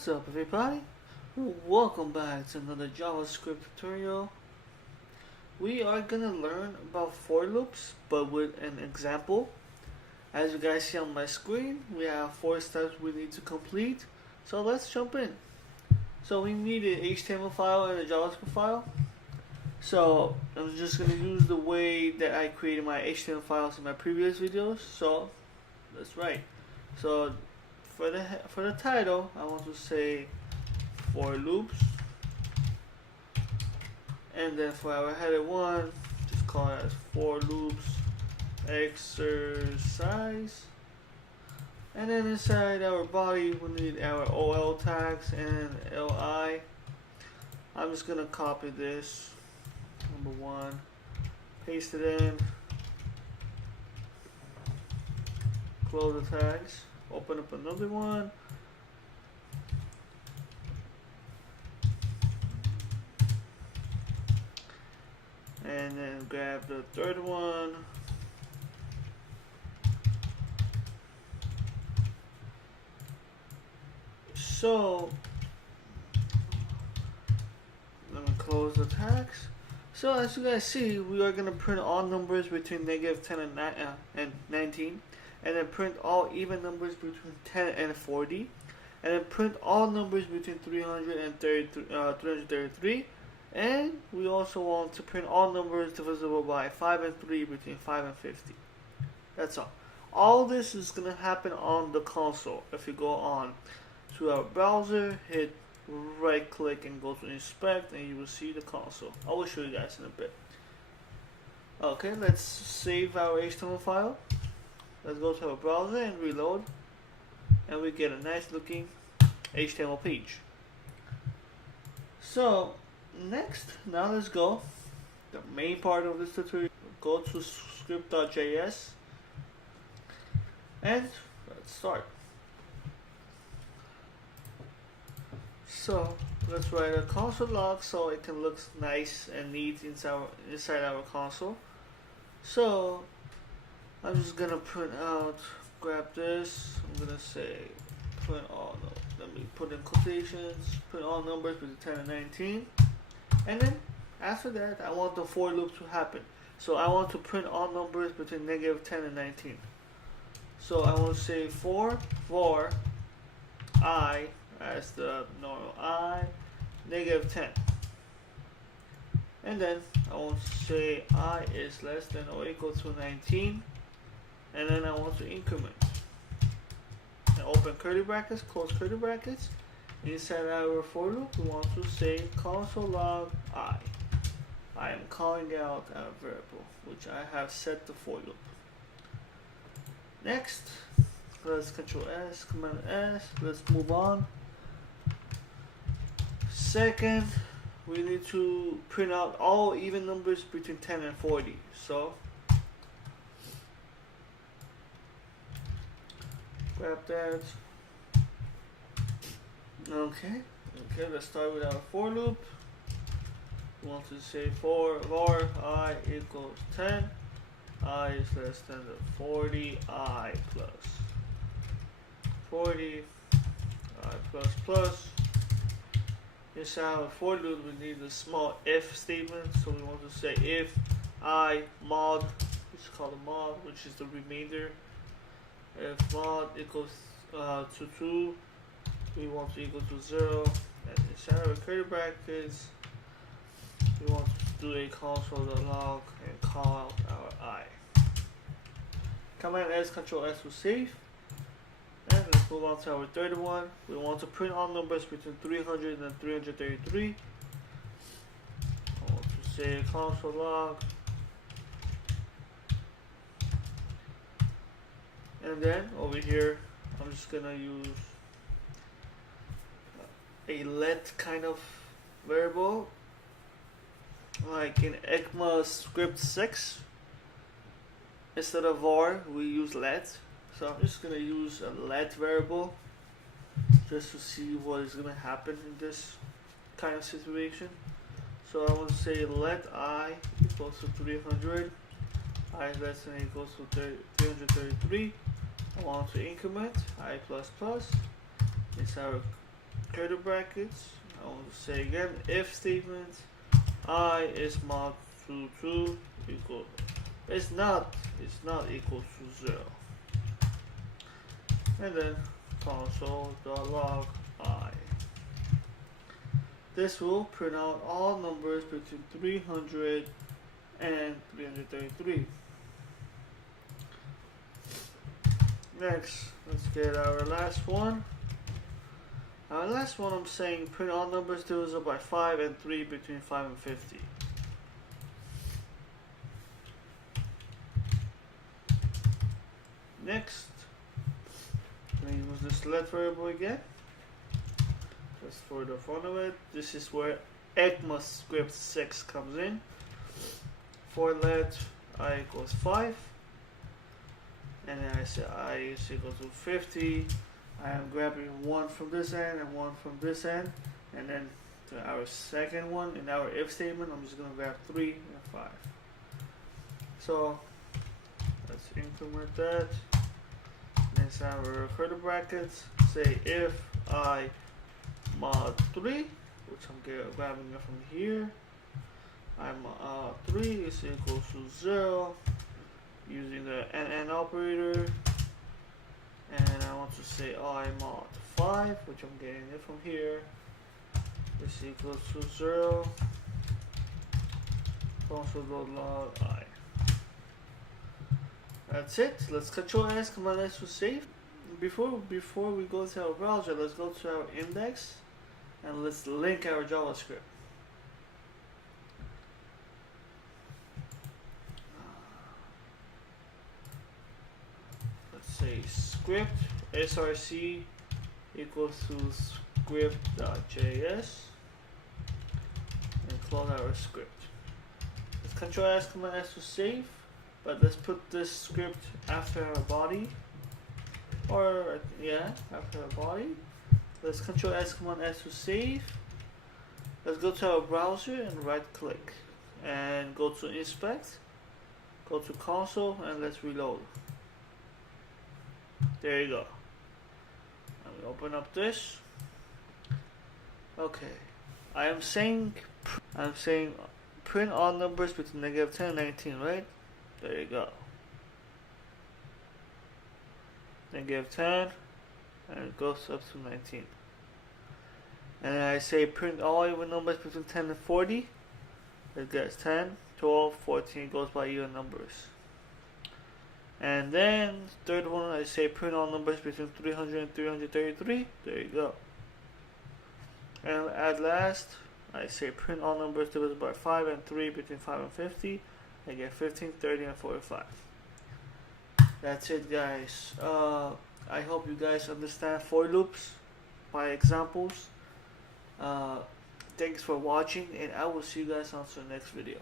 What's up everybody? Welcome back to another JavaScript tutorial. We are gonna learn about for loops but with an example. As you guys see on my screen, we have 4 steps we need to complete. So let's jump in. So we need an HTML file and a JavaScript file. So I'm just gonna use the way that I created my HTML files in my previous videos. So that's right. So for the title, I want to say for loops, and then for our header 1, just call it as for loops exercise. And then inside our body, we need our OL tags and LI. I'm just gonna copy this, number 1, paste it in, close the tags, open up another one, and then grab the third one, so let me close the tags. So as you guys see, we are going to print all numbers between -10 and 19, and then print all even numbers between 10 and 40, and then print all numbers between 333, and we also want to print all numbers divisible by 5 and 3 between 5 and 50. That's all. All this is going to happen on the console. If you go on to our browser, hit right click and go to inspect, and you will see the console. I will show you guys in a bit. Okay, let's save our HTML file. Let's go to our browser and reload, and we get a nice looking HTML page. So next, now let's go the main part of this tutorial. Go to script.js and let's start. So let's write a console log so it can look nice and neat inside our console. So I'm just gonna print out, grab this, I'm gonna say print all, no, let me put in quotations, print all numbers between 10 and 19, and then after that I want the for loop to happen. So I want to print all numbers between -10 and 19. So I want to say for I as the normal I, -10. And then I want to say I is less than or equal to 19. And then I want to increment. And open curly brackets, close curly brackets. Inside our for loop, we want to say console log I. I am calling out a variable, which I have set the for loop. Next, let's Control S, Command S, let's move on. Second, we need to print out all even numbers between 10 and 40. So grab that. Okay, let's start with our for loop. We want to say for var I equals 10, I is less than the 40, I plus 40, I plus. Inside our for loop, we need a small if statement, so we want to say if I mod, it's called a mod, which is the remainder. If mod equals to 2, we want to equal to 0, and inside our curly brackets, we want to do a console.log and call out our I. Command S, Control S to save. And let's move on to our third one. We want to print all numbers between 300 and 333. I want to say console log. And then over here, I'm just gonna use a let kind of variable, like in ECMAScript 6. Instead of var, we use let. So I'm just gonna use a let variable just to see what is gonna happen in this kind of situation. So I want to say let I equals to 300, I is less than or equals to 333. I want to increment I plus plus. It's our curly brackets. I want to say again, if statement, I is mod to 2 equal, it's not equal to 0. And then console.log I. This will print out all numbers between 300 and 333. Next, let's get our last one. Our last one, I'm saying print all numbers divisible by 5 and 3 between 5 and 50. Next, I'm going to use this let variable again. Just for the fun of it, this is where ECMAScript 6 comes in. For let I equals 5, and then I say I is equal to 50. I am grabbing one from this end and one from this end, and then to our second one in our if statement, I'm just going to grab 3 and 5. So let's increment that. Next, our curly brackets say if I mod 3, which I'm grabbing it from here. I'm 3 is equal to 0 using the NN operator, and I want to say I mod 5, which I'm getting it from here, is equal to 0 console.log I. That's it. Let's Control S, Command S to save. Before we go to our browser, let's go to our index and let's link our JavaScript. Let's say script src equals to script.js and close our script. Let's Control S, Command S to save, but let's put this script after our body, or yeah, after our body. Let's Control S, Command S to save. Let's go to our browser and right click and go to inspect, go to console, and let's reload. There you go. Let me open up this. Okay, I'm saying print all numbers between -10 and 19, right? There you go. -10, and it goes up to 19. And then I say print all even numbers between 10 and 40. It gets 10, 12, 14, it goes by even numbers. And then third one, I say print all numbers between 300 and 333. There you go. And at last, I say print all numbers divisible by 5 and 3 between 5 and 50. I get 15, 30, and 45. That's it, guys. I hope you guys understand for loops by examples. Thanks for watching, and I will see you guys on the next video.